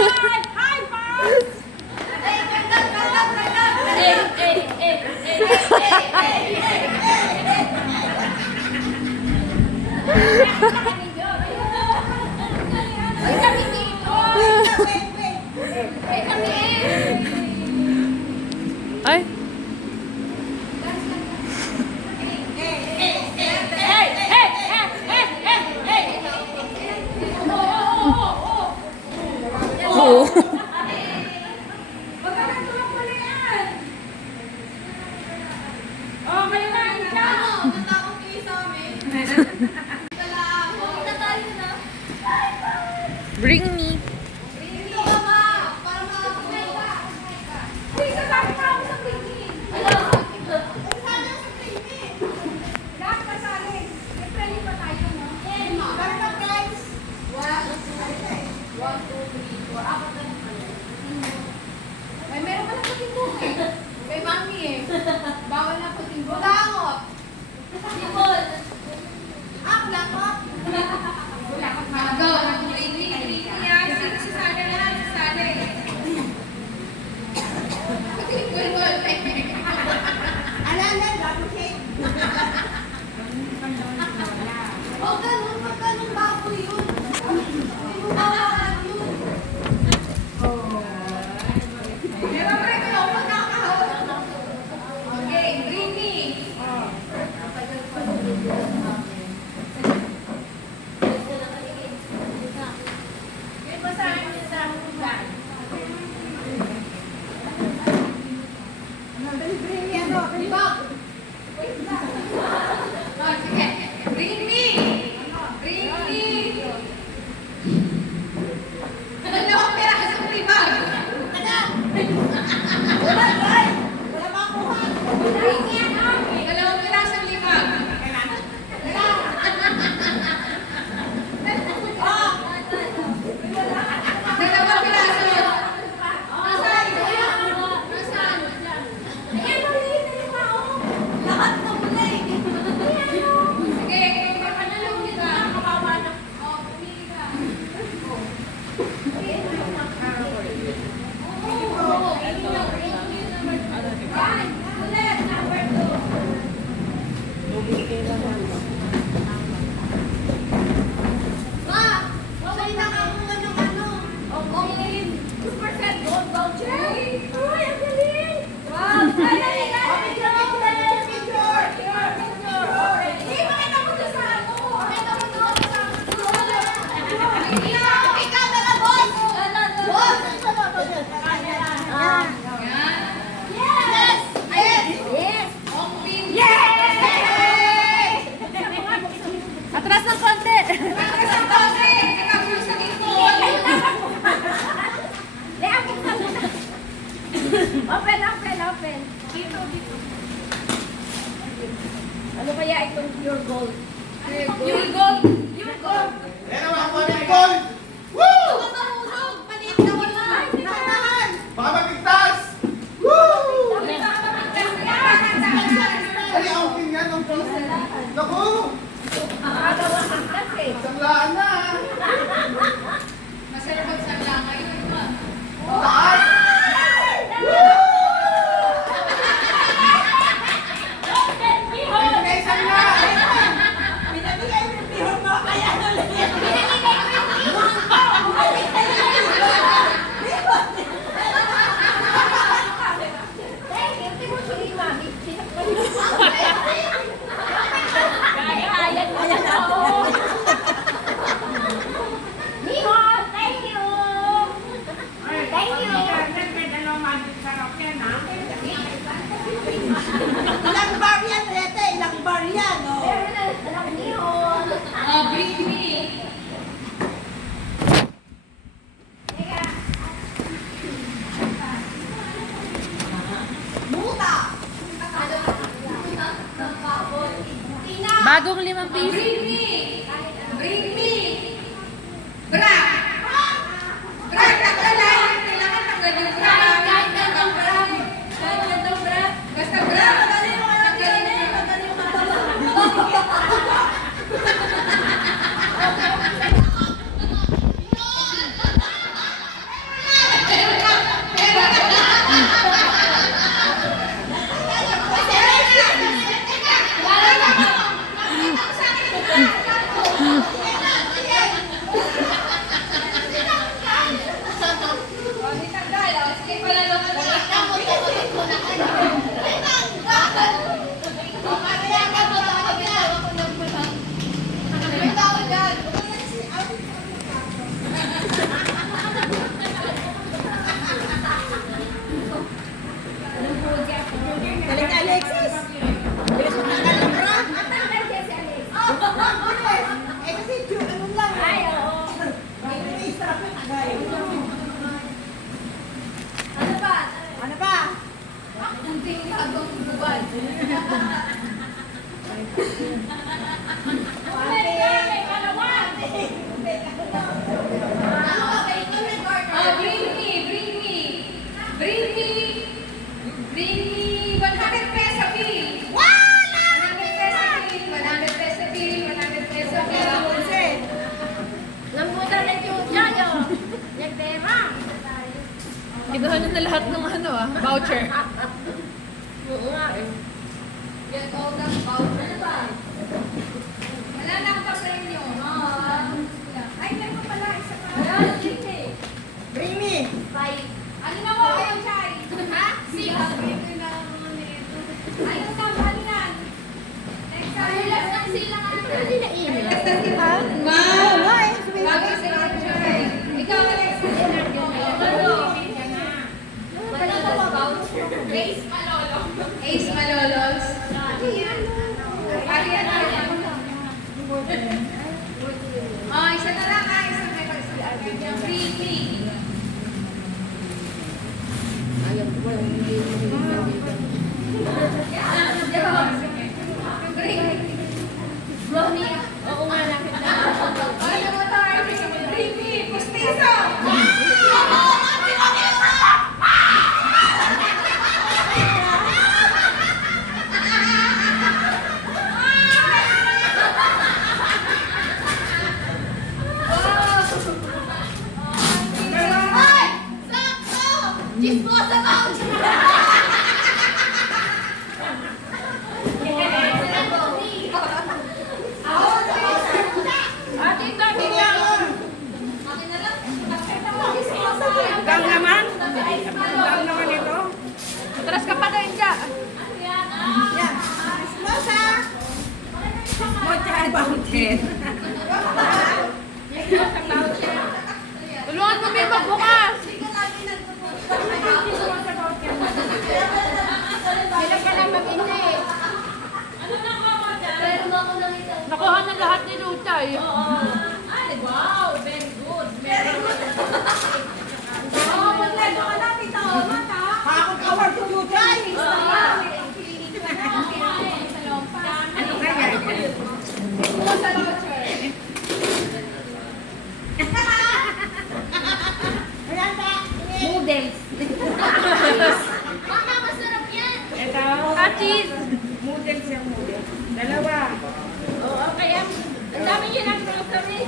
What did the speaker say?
High five! Ay. Oo. Bring me. May meron ka lang patinggo eh. Kay mami eh. Bawal na patinggo. Langot! Sipol! Wala ko! Go! Hindi yan. Si Sana yan. Si Sana eh. Alalan! Bago cake! O ganun. Magkanong bago yun? Bawal yun. Okay, bring me. Bring me. Bring me. Dalawang pirasong libag. Dalawang pirasong libag. Dalawang piraso. Nasaan? Lahat na mula eh. Sige, panalawin ka. Pumili ka. Atras ng konti. Open. Dito. Ano kaya itong pure gold? Pure gold. Yan naman ako ng goal! Woo! Tumahulog. Maliit na wala. Tahan. Baka magpigtas! Woo! Ay, outing yan ang goal. Naku! Sanglaan na! Masarap ang sangla ngayon. Taas! Woo! Pinagay sangla! Ilang bar yan, Rete? Ilang bar yan, oh. Bring me. Muta! Bagong 5 piso. Bring me. Bring me. Bra. Bra, tanggalin. Kailangan tanggalin yung bra. Kahit ang bra. Basta bra. Bring me 100 peso bill. 100 peso bill. 100 peso bill. 100 peso bill. Lambutan na yung chayo. Yung tema. Kinuha na lahat ng voucher. Oo nga eh. Get all the voucher ba? Wala na akong pa-premyo. Ay, meron pala. Isa pa. Bring me. Ano na ko kayo, Chay? Ha? Six. Ayun na, balinan. Next time. Last ng sila nga. Hindi na email. Last ng sila. Wow. Bagay si Chay. Ikaw, Alex. Wala na ba voucher? Ace Malolo. Ace Malolos. Ariyan na yan. Oh, isa na lang ah. Isa may pagsasabi. Free. Brownie. Oo nga lang. Ano mo tayo? Free. Pustiso. Gang naman. Gang naman ito. Atras ka pa doon siya. Yan. Mosa. Mocha Fountain. Tulungan mo may magbukas. Sila ka lang mag-hindi. Nakuha na lahat ni Luchay. Ay, wow. Very good. Hakot award to you guys. Ano kaya? Ayan pa. Noodles. Mama, masarap yan. Ito. Cheese. Noodles yung noodles. Dalawa. Oo, kaya ang dami yun ang grocery.